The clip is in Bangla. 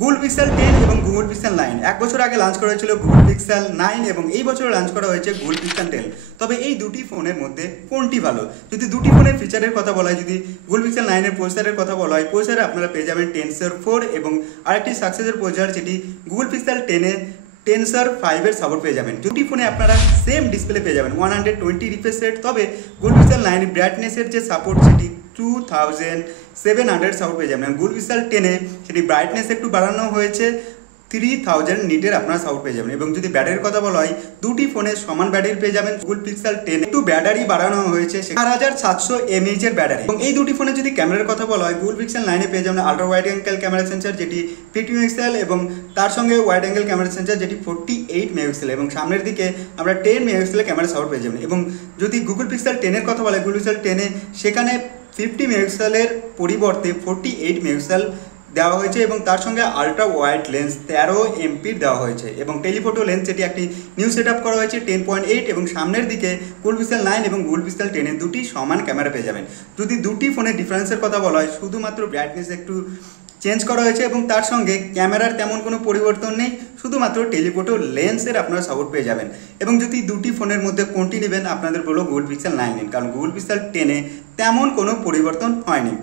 গুগল পিক্সেল 10 এবং গুগল পিক্সেল 9 এক বছর আগে লঞ্চ করা হয়েছিল গুগল পিক্সেল 9 এবং এই বছর লঞ্চ করা হয়েছে গুগল পিক্সেল 10। তবে এই দুটি ফোনের মধ্যে কোনটি ভালো? যদি দুটি ফোনের ফিচারের কথা বলা হয়, যদি গুগল পিক্সেল 9 এর প্রসেসরের কথা বলা হয়, প্রসেসরে আপনারা পেয়ে যাবেন টেনসর 4 এবং আরেকটি সাকসেসের প্রসেসর যেটি গুগল পিক্সেল 10 এ টেনসর 5 এর সাপোর্ট পেয়ে যাবেন। দুটি ফোনে আপনারা সেম ডিসপ্লে পেয়ে যাবেন 120 রিফ্রেশ রেট। তবে গুগল পিক্সেল 9 ব্রাইটনেসের যে সাপোর্ট সেটি 2700 সাপোর্ট পেয়ে যাবেন। গুগল পিক্সেল 10 এ সেটি ব্রাইটনেস একটু বাড়ানো হয়েছে 3000 নিটের আপনারা সাপোর্ট পেয়ে যাবেন। এবং যদি ব্যাটারির কথা বলা হয়, দুটি ফোনে সমান ব্যাটারি পেয়ে যাবেন। গুগল পিক্সেল 10 একটু ব্যাটারি বাড়ানো হয়েছে 4700 mAh এর ব্যাটারি। এবং এই দুটি ফোনে যদি ক্যামেরার কথা বলা হয়, গুগল পিক্সেল 9 এ পেয়ে যাবেন ultra wide angle camera sensor যেটি 50 মেগাপিক্সেল এবং তার সঙ্গে ওয়াইড অ্যাঙ্গেল ক্যামেরা সেন্সর যেটি 48 মেগাপিক্সেল এবং সামনের দিকে আমরা 10 মেগাপিক্সেলের ক্যামেরা সাপোর্ট পেয়ে যাবেন। এবং যদি গুগল পিক্সেল 10 এর কথা বলা হয়, গুগল পিক্সেল 10 এ সেখানে 50 মেগাপিক্সেলের পরিবর্তে 48 মেগাপিক্সেল দেওয়া হয়েছে এবং তার সঙ্গে আলট্রা ওয়াইড লেন্স 13 এমপির দেওয়া হয়েছে এবং টেলিফোটো লেন্স যেটি একটি নিউ সেট আপ করা হয়েছে 10.8 এবং সামনের দিকে গুগল পিক্সেল 9 এবং গুগল পিক্সেল 10 এর দুটি সমান ক্যামেরা পেয়ে যাবেন। যদি দুটি ফোনের ডিফারেন্সের কথা বলা হয়, শুধুমাত্র ব্রাইটনেস একটু চেঞ্জ করা হয়েছে এবং তার সঙ্গে ক্যামেরার তেমন কোনো পরিবর্তন নেই, শুধুমাত্র টেলিফোটো লেন্সের আপনারা সাপোর্ট পেয়ে যাবেন। এবং যদি দুটি ফোনের মধ্যে কোনটি নেবেন, আপনাদের বলবো গুগল পিক্সেল 9 নিন, কারণ গুগল পিক্সেল 10 এ তেমন কোনো পরিবর্তন হয়নি।